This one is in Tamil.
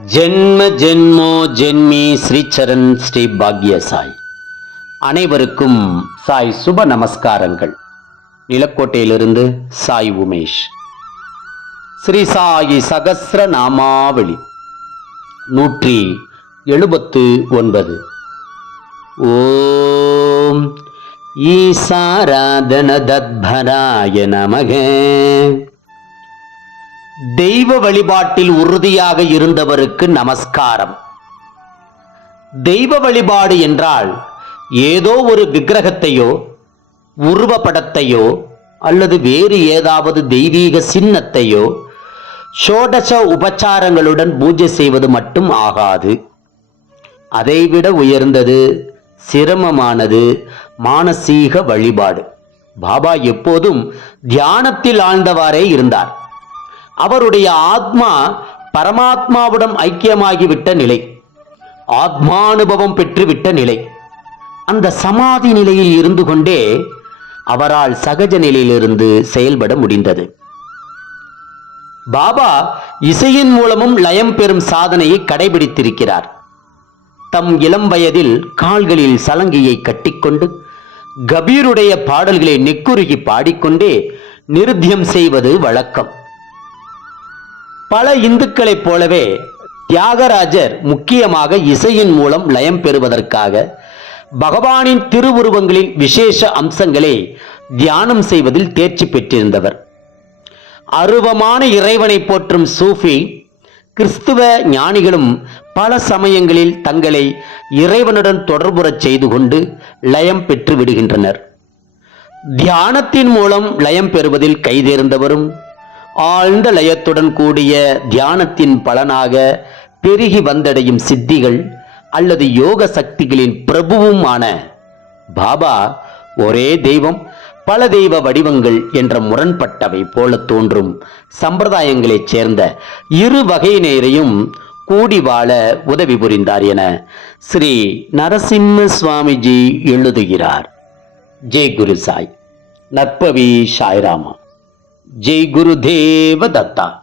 ஜென்ம ஜென்மோ ஜென்மி ஸ்ரீச்சரண் ஸ்ரீ பாக்ய சாய். அனைவருக்கும் சாய் சுப நமஸ்காரங்கள். நிலக்கோட்டையிலிருந்து சாய் உமேஷ். ஸ்ரீ சாயி சகசிர நாமாவளி. நூற்றி எழுபத்து ஒன்பது. ஓம் ஈசாராதன தத்பராய நமக. தெய்வ வழிபாட்டில் உறுதியாக இருந்தவருக்கு நமஸ்காரம். தெய்வ வழிபாடு என்றால் ஏதோ ஒரு விக்கிரகத்தையோ உருவப்படத்தையோ அல்லது வேறு ஏதாவது தெய்வீக சின்னத்தையோ ஷோடச உபச்சாரங்களுடன் பூஜை செய்வது மட்டும் ஆகாது. அதைவிட உயர்ந்தது சிரமமானது மானசீக வழிபாடு. பாபா எப்போதும் தியானத்தில் ஆழ்ந்தவாறே இருந்தார். அவருடைய ஆத்மா பரமாத்மாவுடன் ஐக்கியமாகிவிட்ட நிலை. ஆத்மானுபவம் பெற்றுவிட்ட நிலை. அந்த சமாதி நிலையில் இருந்து கொண்டே அவரால் சகஜ நிலையிலிருந்து செயல்பட முடிந்தது. பாபா இசையின் மூலமும் லயம் பெறும் சாதனையை கடைபிடித்திருக்கிறார். தம் இளம் வயதில் கால்களில் சலங்கையை கட்டிக்கொண்டு கபீருடைய பாடல்களை நெக்குருகி பாடிக்கொண்டே நிருத்தியம் செய்வது வழக்கம். பல இந்துக்களைப் போலவே தியாகராஜர் முக்கியமாக இசையின் மூலம் லயம் பெறுவதற்காக பகவானின் திருவுருவங்களின் விசேஷ அம்சங்களை தியானம் செய்வதில் தேர்ச்சி பெற்றிருந்தவர். அருவமான இறைவனை போற்றும் சூஃபி கிறிஸ்துவ ஞானிகளும் பல சமயங்களில் தங்களை இறைவனுடன் தொடர்புறச் செய்து கொண்டு லயம் பெற்று விடுகின்றனர். தியானத்தின் மூலம் லயம் பெறுவதில் கைதேர்ந்தவரும் ஆழ்ந்த லயத்துடன் கூடிய தியானத்தின் பலனாக பெருகி வந்தடையும் சித்திகள் அல்லது யோக சக்திகளின் பிரபுவுமான பாபா ஒரே தெய்வம் பல தெய்வ வடிவங்கள் என்ற முரண்பட்டவை போல தோன்றும் சம்பிரதாயங்களைச் சேர்ந்த இரு வகையினரையும் கூடி வாழ உதவி புரிந்தார் என ஸ்ரீ நரசிம்ம சுவாமிஜி எழுதுகிறார். ஜெய் குரு சாய். நற்பவி சாய்ராமா. జై గురుదేవ దత్త